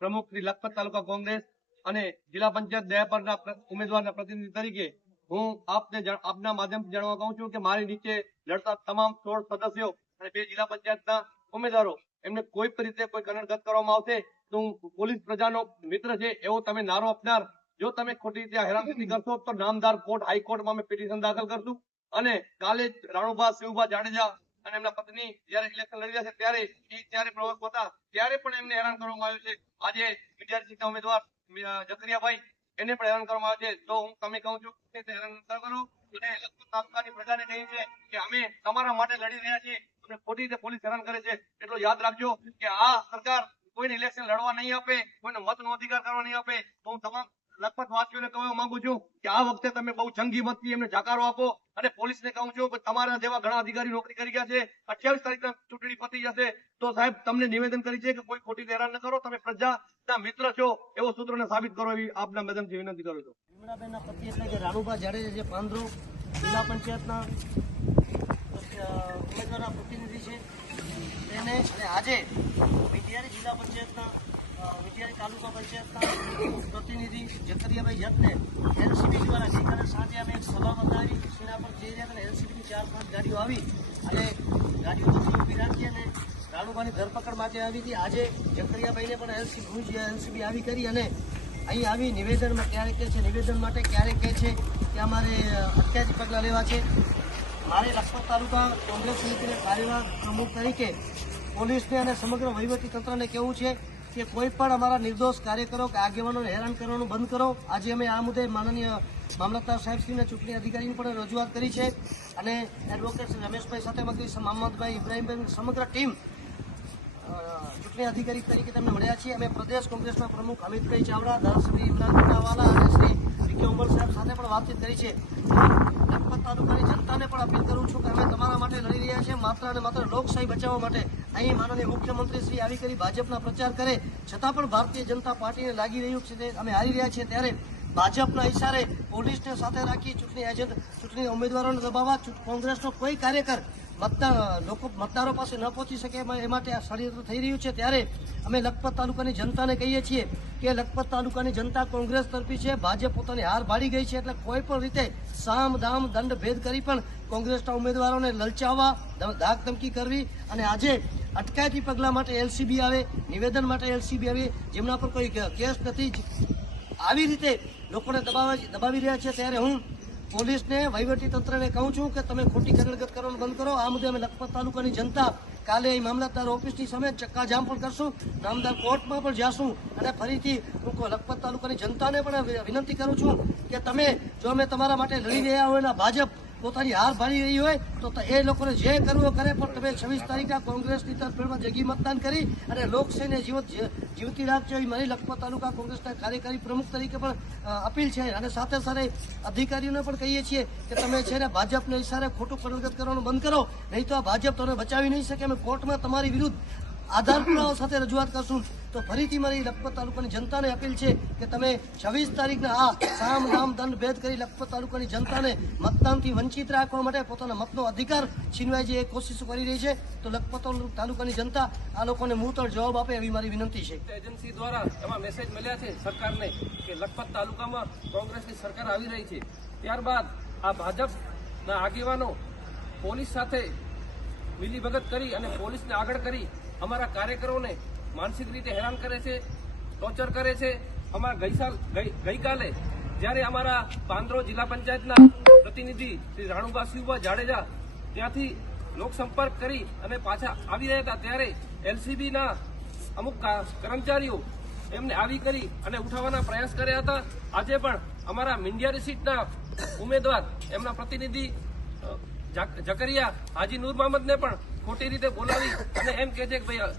પ્રમુખ શ્રી લખપત તાલુકા કોંગ્રેસ અને જિલ્લા પંચાયત દયાપરના ઉમેદવારના પ્રતિનિધિ તરીકે હું આપના માધ્યમથી જાણવા કહું છું કે મારી નીચે લડતા તમામ 16 સદસ્યો અને 2 જિલ્લા પંચાયતના ઉમેદવારો એમને કોઈ પણ રીતે કોઈ કનડગત કરવામાં આવશે તો હું પોલીસ પ્રજાનો મિત્ર છે એવો તમે નારો આપનાર જો તમે ખોટી રીતે હેરાનગતિ કરશો તો નામદાર કોર્ટ હાઈકોર્ટમાં અમે પિટિશન દાખલ કરશું અને કાલે રાણુભા શિવભા જાડેજા અને એમના પત્ની જયારે ઇલેક્શન લડી રહ્યા છે ત્યારે પ્રવર્તક હતા ત્યારે પણ એમને હેરાન કરવામાં આવ્યું છે। આજે વિદ્યાર્થી ઉમેદવાર જકરિયાભાઈ એને પણ હેરાન કરવામાં આવે છે તો હું તમે કહું છું કે હેરાન ન કરો અને લખપત તાલુકાની પ્રજાને કહ્યું છે કે અમે તમારા માટે લડી રહ્યા છીએ અને ખોટી રીતે પોલીસ હેરાન કરે છે એટલો યાદ રાખજો કે આ સરકાર કોઈને ઇલેક્શન લડવા નહીં આપે, કોઈને મતનો અધિકાર કરવા નહીં આપે। તો હું તમામ લખપત વાસીઓને કહેવા માંગુ છું કે આ વખતે તમે બહુ જંગી મતથી એમને જાકારો આપો અને પોલીસને કહું છું કે તમારા જેવા ઘણા અધિકારી નોકરી કરી ગયા છે, 28 તારીખના ચૂંટણી પતી જશે તો સાહેબ તમને નિવેદન કરી છે કે કોઈ ખોટી હેરાન ન કરો, તમે પ્રજાના મિત્ર છો એવો સૂત્રોને સાબિત કરો એવી આપના માધ્યમથી વિનંતી કરું છું। વિમળાબેનના પતિ એટલે કે રાણુભા જાડેજા જે પાંદરો જિલ્લા પંચાયતના ઉમેદવારના પ્રતિનિધિ છે તેને અને આજે વિદ્યારી જિલ્લા પંચાયતના વિદ્યારી તાલુકા પંચાયતના પ્રતિનિધિ જકરિયાભાઈ જતને એલસીબી દ્વારા ગઈકાલે સાંજે અમે એક સભા બતાવી સીના પર જઈ રહ્યા હતા। એલસીબીની 4-5 ગાડીઓ આવી અને ગાડીઓ પછી ઊભી રાખી અને રાણુભાની ધરપકડ માટે આવી હતી। આજે જકરિયાભાઈને પણ એલસીબી આવી કરી અને અહીં આવી નિવેદનમાં ક્યારેક કહે છે નિવેદન માટે, ક્યારેક કહે છે કે અમારે અત્યારથી પગલાં લેવા છે। મારે લખપત તાલુકા કોંગ્રેસ સમિતિના કાર્યવાહક પ્રમુખ તરીકે પોલીસને અને સમગ્ર વહીવટી તંત્રને કહેવું છે કે કોઈ પણ અમારા નિર્દોષ કાર્યકરો કે આગેવાનોને હેરાન કરવાનું બંધ કરો। આજે અમે આ મુદ્દે માનનીય મામલતદાર સાહેબશ્રીને ચૂંટણી અધિકારીની પણ રજૂઆત કરી છે અને એડવોકેટ રમેશભાઈ સાથે મોહમ્મદભાઈ ઇબ્રાહીમભાઈ સમગ્ર ટીમ ચૂંટણી અધિકારી તરીકે તેમને મળ્યા છીએ। અમે પ્રદેશ કોંગ્રેસના પ્રમુખ અમિતભાઈ ચાવડા, ધારાસભ્ય ઇમરાન ગુંડાવાલા અને શ્રી વિકે ઉમર સાહેબ સાથે પણ વાતચીત કરી છે। લખપત તાલુકાની જનતાને પણ અપીલ કરું છું કે અમે તમારા માટે લડી રહ્યા છીએ, માત્ર અને માત્ર લોકશાહી બચાવવા માટે। અહીં માનનીય મુખ્યમંત્રી શ્રી આવી કરી ભાજપના પ્રચાર કરે છતાં પણ ભારતીય જનતા પાર્ટીને લાગી રહ્યું છે કે અમે હારી રહ્યા છીએ, ત્યારે ભાજપના ઇશારે પોલીસને સાથે રાખી ચૂંટણી ઉમેદવારોને દબાવવા કોંગ્રેસનો કોઈ કાર્યકર મતદારો પાસે ન પહોંચી શકે એ માટે આ ષડયંત્ર થઈ રહ્યું છે। ત્યારે અમે લખપત તાલુકાની જનતાને કહીએ છીએ કે લખપત તાલુકાની જનતા કોંગ્રેસ તરફી છે, ભાજપ પોતાની હાર ભાડી ગઈ છે, એટલે કોઈ પણ રીતે સામ દામ દંડ ભેદ કરી પણ કોંગ્રેસના ઉમેદવારોને લલચાવવા, ધાક ધમકી કરવી અને આજે અટકાયતી પગલાં માટે એલસીબી આવે, નિવેદન માટે એલસીબી આવે, જેમના પર કોઈ કેસ નથી, આવી રીતે લોકોને દબાવી રહ્યા છે। ત્યારે હું પોલીસને વહીવટી તંત્રને કહું છું કે તમે ખોટી કનડગત કરવાનું બંધ કરો। આ મુદ્દે અમે લખપત તાલુકાની જનતા કાલે અહીં મામલતદાર ઓફિસની સામે ચક્કાજામ પણ કરશું, નામદાર કોર્ટમાં પણ જાશું અને ફરીથી હું લખપત તાલુકાની જનતાને પણ વિનંતી કરું છું કે તમે જો અમે તમારા માટે લડી રહ્યા હોય ને ભાજપ પોતાની હાર ભાળી રહી હોય તો એ લોકોને જે કરવું કરે, પણ તમે 26 તારીખના કોંગ્રેસની તરફેણમાં જંગી મતદાન કરી અને લોકશાહીને જીવતી રાખજો એવી મારી લખપત તાલુકા કોંગ્રેસના કાર્યકારી પ્રમુખ તરીકે પણ અપીલ છે। અને સાથે સાથે અધિકારીઓને પણ કહીએ છીએ કે તમે છે ને ભાજપને ઇશારે ખોટું કનડગત કરવાનું બંધ કરો, નહીં તો આ ભાજપ તમને બચાવી નહીં શકે। અમે કોર્ટમાં તમારી વિરુદ્ધ આધાર પુરાવા સાથે રજૂઆત કરશું। તો ફરીથી મારી લખપત તાલુકાની જનતાને અપીલ છે કે તમે 26 તારીખના આ સામ દામ દંડ ભેદ કરી લખપત તાલુકાની જનતાને મતદાનથી વંચિત રાખવા માટે પોતાના મતનો અધિકાર છીનવાય છે એ કોશિશો કરી રહી છે। તો લખપત તાલુકાની જનતા આ લોકોને મુંહતોડ જવાબ આપે એવી મારી વિનંતી છે। એજન્સી દ્વારા એમાં મેસેજ મળ્યા છે સરકારને કે લખપત તાલુકામાં કોંગ્રેસની સરકાર આવી રહી છે, ત્યારબાદ આ ભાજપના આગેવાનો પોલીસ સાથે મિલીભગત કરી અને પોલીસને આગળ કરી અમારા કાર્યકરોને માનસિક રીતે હેરાન કરે છે, ટોર્ચર કરે છે। અમારા ગઈકાલે જ્યારે અમારા પાંદરો જિલ્લા પંચાયતના પ્રતિનિધિ શ્રી રાણુભા શિવભા જાડેજા ત્યાંથી લોકસંપર્ક કરી અને પાછા આવી રહ્યા હતા, ત્યારે એલસીબીના અમુક કર્મચારીઓ એમને આવી કરી અને ઉઠાવવાના પ્રયાસ કર્યા હતા। આજે પણ અમારા મિંડિયારી સીટના ઉમેદવાર એમના પ્રતિનિધિ જકરિયા હાજી નૂર મહમદને પણ ખોટી રીતે બોલાવી અને એમ કહે છે કે ભાઈ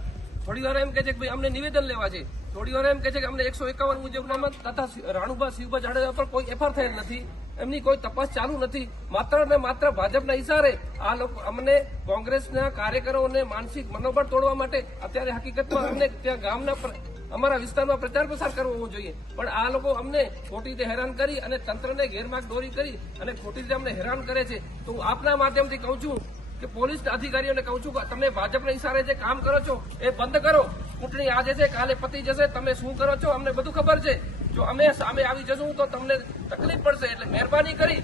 થોડી વાર એમ કહે છે કે ભાઈ અમને નિવેદન લેવા છે, થોડી વાર એમ કહે છે કે અમને 151 મુજબ નામત તથા રાણુભા શિવભા જાડેજા પર કોઈ એફઆઈઆર થયેલ નથી, એમની કોઈ તપાસ ચાલુ નથી। માત્ર ને માત્ર ભાજપના ઇશારે આ લોકો અમને કોંગ્રેસના કાર્યકરોને માનસિક મનોબળ તોડવા માટે અત્યારે હકીકતમાં અમને ત્યાં ગામના અમારા વિસ્તારમાં પ્રચાર પ્રસાર કરવો જોઈએ, પણ આ લોકો અમને ખોટી રીતે હેરાન કરી અને તંત્રને ગેરમાર્ગ દોરી કરી અને ખોટી રીતે અમને હેરાન કરે છે। તો હું આપના માધ્યમથી કહું છું કે પોલીસ અધિકારીઓને કહું છું કે તમે ભાજપના ઇશારે જે કામ કરો છો એ બંધ કરો। ચૂંટણી આજે છે, કાલે પતી જશે. તમે શું કરો છો અમને બધું ખબર છે. જો અમે સામે આવી જશું તો તમને તકલીફ પડશે. એટલે મહેરબાની કરી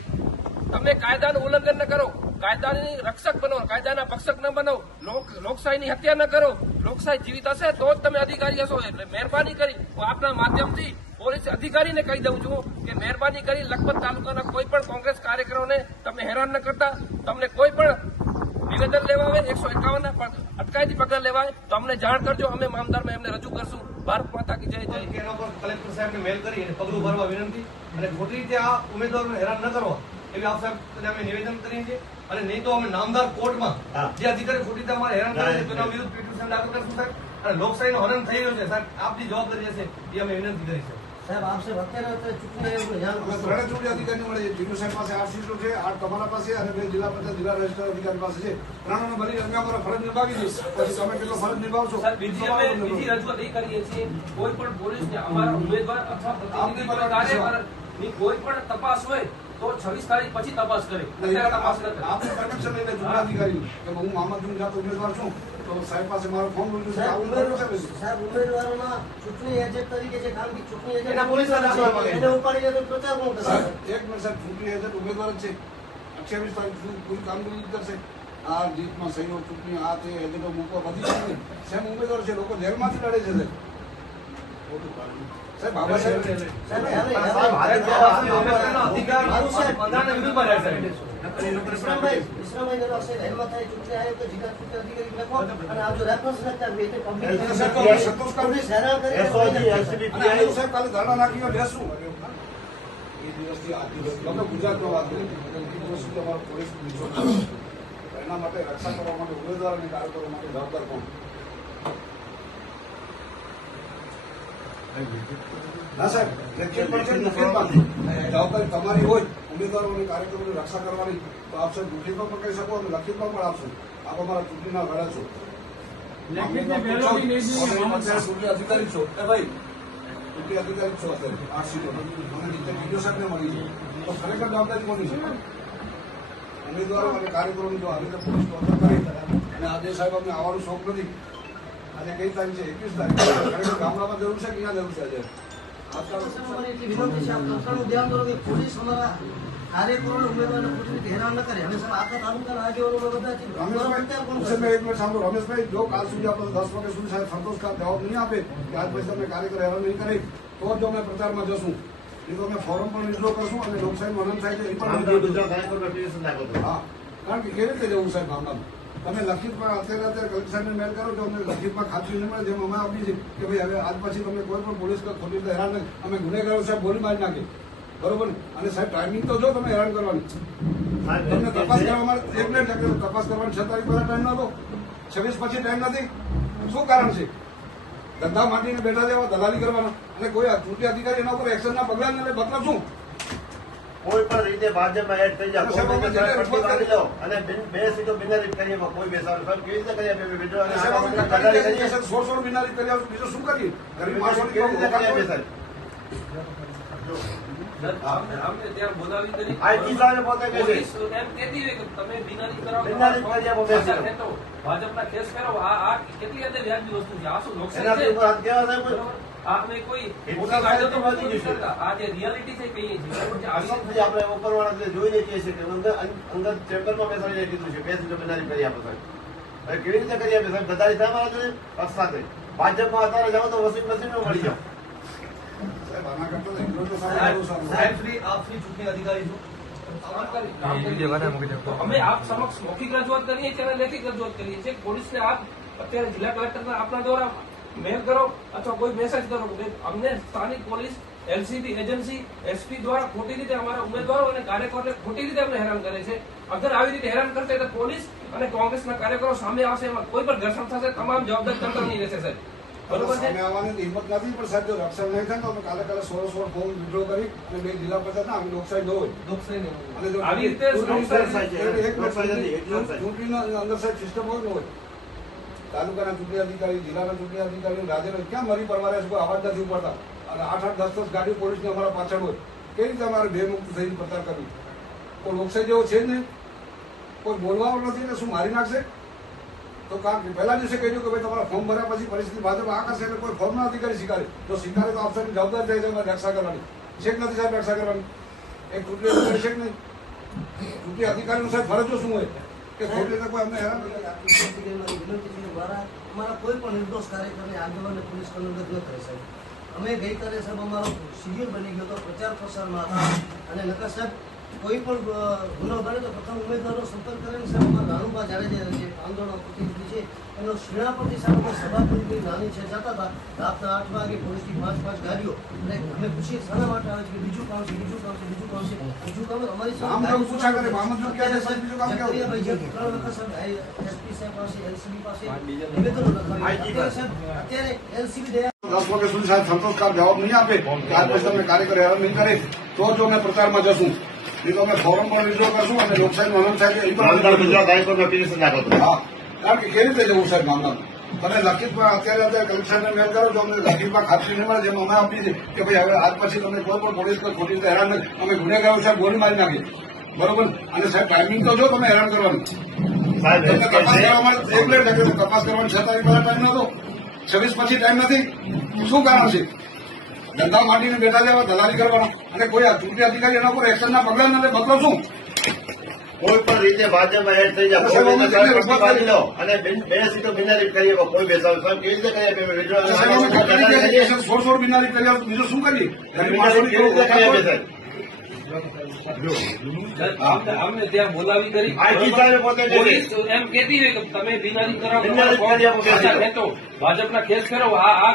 તમે કાયદાનું ઉલ્લંઘન ન કરો, કાયદાની રક્ષક બનો, કાયદાના ભક્ષક ન બનો, લોકશાહીની હત્યા ન કરો. લોકશાહી જીવિત હશે તો જ તમે અધિકારી હશો. એટલે મહેરબાની કરી હું આપના માધ્યમથી પોલીસ અધિકારીને કહી દઉં છું કે મહેરબાની કરી લખપત તાલુકાના કોઈ પણ કોંગ્રેસ કાર્યકરોને તમે હેરાન ન કરતા. તમને કોઈ પણ નિવેદન લેવા આવે 151 અટકાયતી પગલાં લેવાય તો અમને જાણ કરજો. અમે મામદારમાં એમને રજૂ કરશું. ભારત માતા કી જય. જય. એના પર કલેક્ટર સાહેબને મેલ કરી અને પગલું ભરવા વિનંતી અને ખોટી રીતે આ ઉમેદવારોને હેરાન ન કરવા એવી આપ સાહેબ અમે નિવેદન કરીએ છીએ. અને નહીં તો અમે નામદાર કોર્ટમાં જે અધિકારી ખોટી રીતે અમારે હેરાન કરે છે તેના વિરુદ્ધ પિટિશન દાખલ કરશું સાહેબ. અને લોકશાહીનું હનન થઈ રહ્યું છે સાહેબ, આપની જવાબદારી હશે એ અમે વિનંતી કરી છે. સાહેબ આપશે અત્યારે ચૂંટણી આયોગને જાણ અમે ત્રણે ચૂંટણી અધિકારી મળે છે. જીતુ સાહેબ પાસે 8 સીટો છે, 8 તમારા પાસે અને 2 જિલ્લા પંચાયત જિલ્લા રજિસ્ટર અધિકારી પાસે છે. ત્રણેયને ભરી અમે અમારા ફરજ નિભાવી દઈશ. પછી તમે કેટલો ફરજ નિભાવશો? બીજી રજૂઆત એ કરીએ છીએ કોઈ પણ પોલીસને અમારા ઉમેદવાર અથવા પ્રતિનિધિ કાર્યકરની કોઈ પણ તપાસ હોય તો 26 તારીખ પછી તપાસ કરે. અત્યારે તપાસ ન કરે. આપણે કનેક્શન લઈને ચૂંટણી અધિકારી કે હું મામલતદાર જાત ઉમેદવાર છું તો સાહેબ પાસે મારો ફોર્મ મૂક્યું છે. સાહેબ ઉમેદવારોના ચૂંટણી એજન્ટ તરીકે જે કામ ચૂંટણી એજન્ટ એના પોલીસ એને ઉપાડી લે તો પ્રચાર કોણ કરશે? એક મિનિટ સાહેબ, ચૂંટણી એજન્ટ ઉમેદવાર જ છે. 28 તારીખ સુધી પૂરી કામગીરી કરશે. આ જીતમાં સહયોગ ચૂંટણી આ તે એજન્ટો મૂકવા બધી ચૂંટણી સાહેબ ઉમેદવાર છે. લોકો જેલમાંથી લડે છે સાહેબ. બાબા સાહેબ વિશ્રામભાઈ ગેહલોત સાહેબ હેલમાં થાય ચૂંટણી આયોગ જિલ્લા ચૂંટણી અધિકારી લખો અને આ જો રેફરન્સ લખતા બે તે પોલીસ હેરાન કરી સાહેબ કાલે ધરણા નાખીને લેશું. એ દિવસથી આ દિવસ તમે ગુજરાતમાં વાત કરી તમારો પોલીસ એના માટે રક્ષા કરવા માટે ઉમેદવાર અને કાર્યકરો માટે જવાબદાર કોણ? ના સાહેબ, લેખિત પણ છે, લિખિતમાં જવાબદારી તમારી હોય ઉમેદવારો અને કાર્યકરોની રક્ષા કરવાની તો આપ સાહેબ લિખિતમાં પણ કહી શકો અને લખિતમાં પણ આપશો. આપ અમારા ચૂંટણીના લડા છો, ચૂંટણી અધિકારી છો. એ ભાઈ ચૂંટણી અધિકારી છો અત્યારે 8 સીટો મને નીચે વિડીયો સાહેબને મળી છે તો ખરેખર જવાબદારી કોની છે? ઉમેદવારો અને કાર્યકરોની જો આવી રીતે પોલીસ ટોર્ચર કરી અને આજે સાહેબ અમને આવવાનો શોખ નથી. આજે કઈ તારીખ છે? 21 તારીખ. ગામડામાં જરૂર છે કે અહીંયા જરૂર છે? આજે એટલી વિનંતી છે આપ સરકારનું ધ્યાન દોરો કે પોલીસ અમારા કાર્યકરોને ઉમેદવારને ખોટી રીતે હેરાન ન કરે. અને સાહેબ આખા તાલુકાના આગેવાનો બધા છે. રમેશભાઈ એક મિનિટ સાંભળો. રમેશભાઈ જો કાલ સુધી આપણે 10 વાગ્યા સુધી સાહેબ સંતોષકારક જવાબ નહીં આપે કે આજ પછી તમે કાર્યકર હેરાન નહીં કરી તો જ અમે પ્રચારમાં જશું. એ તો અમે ફોરમ પણ વિડ્રો કરશું અને લોકશાહીનું હનન થાય છે એ પણ હા. કારણ કે કેવી રીતે જવું સાહેબ ગામડામાં? તમે લખિતમાં અત્યારે કલેક્ટર સાહેબને મેલ કરો છો અમને લખિતમાં ખાતરી નહીં મળે જેમ અમે આપી છે કે ભાઈ હવે આજ પછી તમને કોઈ પણ પોલીસ ખોટી રીતે હેરાન નહીં. અમે ગુનેગારો સાહેબ ગોળી મારી નાખી બરોબર ને? અને સાહેબ ટાઈમિંગ તો જો તમે હેરાન કરવાની તમને તપાસ કરવા માટે 1 મિનિટ લાગે તપાસ કરવાની 6 તારીખ પહેલા ટાઈમ નતો, 26 પછી ટાઈમ નથી. શું કારણ છે? ધંધા માંડીને બેઠા દેવા દલાલી કરવાના અને કોઈ ચૂંટણી અધિકારી એના ઉપર એક્શનના પગલા ને મતલબ શું? કોઈ પણ રીતે ભાજપમાં એડ થઈ જાવ અને 2 સીટો બિનહરીફ કરીએ કોઈ બેસાડો સાહેબ કેવી રીતે કરીએ? 16 બિનારી કરી આવશું બીજું શું કરીએ? ગરીબ માણસો કેવી રીતે કરીએ બેસાડ? અમને ત્યાં બોલાવી કરી આઈટી સાહેબ પોતે કહે છે પોલીસ એમ કહેતી હોય કે તમે બિનારી કરાવો, બિનારી કરી આપો, બેસી ખેંચો, ભાજપના કેસ કરો. આ કેટલી હદે વ્યાજબી વસ્તુ છે? આ શું લોકશાહી એનાથી છે? ઉપર હાથ કેવા સાહેબ? આપણે કોઈ એટલા કાયદો તો સાહેબ નથી કરતા. આ જે રિયાલિટી છે કહીએ છીએ બરાબર છે. આવી અસમથી આપણે ઉપરવાળા જોઈ લઈએ છીએ કે અંદર ચેમ્બરમાં બેસાડીને કીધું છે 2 સીટો બિનારી કરી આપો સાહેબ. હવે કેવી રીતે કરી આપે સાહેબ? ગદારી થાય મારા જોડે પક્ષ સાથે. ભાજપમાં અત્યારે જાઓ તો વોશિંગ મશીન મળી જાઓ. સાહેબ આના કરતા તો એટલો તો સારું સાહેબ શ્રી આપ શ્રી ચૂંટણી અધિકારી છો. અમે આપ સમક્ષ મૌખિક રજૂઆત કરીએ છીએ અને લેખિત રજૂઆત કરીએ છીએ. પોલીસને આપ અત્યારે જિલ્લા કલેક્ટરના આપના દ્વારા મેલ કરો અથવા કોઈ મેસેજ કરો. અમને સ્થાનિક પોલીસ એલસીબી એજન્સી એસપી દ્વારા ખોટી રીતે અમારા ઉમેદવારો અને કાર્યકરોને ખોટી રીતે અમને હેરાન કરે છે. અગર આવી રીતે હેરાન કરશે તો પોલીસ અને કોંગ્રેસના કાર્યકરો સામે આવશે. એમાં કોઈ પણ ઘર્ષણ થશે તમામ જવાબદારી તંત્રની રહેશે સાહેબ. બરોબર છે? સામે આવવાની હિંમત નથી પણ સાહેબ જો રક્ષણ નહીં થાય તો અમે કાલે 16 ફોર્મ વિડ્રો કરી અને 2 જિલ્લા પંચાયત આવી લોકશાહી ન હોય. અને જો આવી રીતે ચૂંટણીના અંદર સાહેબ સિસ્ટમ હોય ન હોય. તાલુકાના ચૂંટણી અધિકારી જિલ્લાના ચૂંટણી અધિકારી રાજ્યના ક્યાં મરી પરવારે છે? કોઈ અવાજ નથી ઉપાડતા અને 8-8 10 ગાડી પોલીસની અમારા પાછળ હોય. કેવી રીતે અમારે બેમુક્ત થઈને પ્રચાર કરવી? કોઈ લોકશાહી જેવો છે જ નહીં. કોઈ બોલવાનું નથી એટલે શું મારી નાખશે? તો પહેલા દિવસે કહ્યું કે ભાઈ તમારા ફોર્મ ભર્યા પછી પરિસ્થિતિ ભાજપ આ કરશે એટલે કોઈ ફોર્મના અધિકારી સ્વીકારે તો સ્વીકારે તો આપસાની જવાબદારી થાય છે અમારે રક્ષા કરવાની છે કે નથી સાહેબ રક્ષા કરવાની એક ચૂંટણી અધિકારી છે કે નહીં ચૂંટણી અધિકારીનું સાહેબ ફરજો શું હોય કે ખોટી રીતે કોઈ અમને હેરાન કરે વિનંતી છે કે અમારા કોઈ પણ નિર્દોષ કાર્યકરને આગેવાનને પોલીસ કલંગત ન કરે સાહેબ. અમે ગઈકાલે સાહેબ અમારો શિબિર બની ગયો હતો પ્રચાર પ્રસારમાં હતા અને નકર સાહેબ કોઈ પણ ગુનો બને તો પ્રથમ ઉમેદવારનો સંપર્ક કરીને સાહેબ અમારા નાનુભા જાડેજા જે આંદોલન પ્રતિનિધિ છે એનો શિણા પરથી સાહેબ અમે સભાપતિ નાની છે જતા હતા રાતના 8 વાગે પોલીસની 5 ગાડીઓ અને અમે પૂછીએ શાના માટે આવે છે કે બીજું કામ છે બીજું કામ છે બીજું કામ છે બીજું કામ અમારી આમ તો પૂછા કરે મામદ જો ક્યાં છે સાહેબ બીજું કામ કેવું જકરિયાભાઈ જે 3 વખત સાહેબ એસપી સાહેબ પાસે એલસીબી પાસે નિવેદનો લખાવ્યા અત્યારે એલસીબી દયા 10 વાગ્યા સુધી સાહેબ સંતોષકાર જવાબ નહીં આપે કે આજ પછી તમને કાર્યકર હેરાન નહીં કરે તો જો અમે પ્રચારમાં જશું નહીં તો અમે ફોરમ પણ વિડ્રો કરશું અને લોકશાહીનો આનંદ થાય એ મામલતદાર પણ ગુજરાત હાઈકોર્ટમાં પિટિશન દાખલ કરો. હા કારણ કે કેવી રીતે જવું સાહેબ મામલા તમે લખિતમાં અત્યારે કલેક્ટરને મેલ કરો છો અમને લખિતમાં ખાતરી નહીં મળે જેમ અમે આપી છે કે ભાઈ હવે આજ પછી તમે કોઈ પણ પોલીસ ખોટી રીતે હેરાન નહીં અમે ગુનેગારો સાહેબ ગોળી મારી નાખીએ બરોબર અને સાહેબ ટાઈમિંગ તો જો તમે હેરાન કરવાની સાહેબ તમને તપાસ કરવા માટે એક મિનિટ લાગે તપાસ કરવાની 6 તારીખ પહેલા ટાઈમ નહોતો 26 પછી ટાઈમ નથી શું કારણ છે ધંધા માંડીને બેઠા જવા દલાલી કરવાના અને કોઈ ચૂંટણી અધિકારી એના પર એક્શનના પગલા નથી બદલો શું કોઈ પણ રીતે ભાજપમાં એડ થઈ જાય કોઈ રીતે કાર્યકર્તા બાંધી લો અને બે સીટો બિનહરીફ કરી આપો કોઈ બેસાડો સાહેબ કેવી રીતે કરી આપે સાહેબ અમે ચૂંટણી કરીએ છીએ, 16 બિનારી કરી આપો, બીજું શું કરીએ કેવી રીતે કરી આપે સાહેબ અમને ત્યાં બોલાવી કરી આઈજી સાહેબ પોતે કહે છે. પોલીસ એમ કહેતી હોય કે તમે બિનારી કરાવો બિનારી કરી આપો, ભાજપના કેસ કરો આ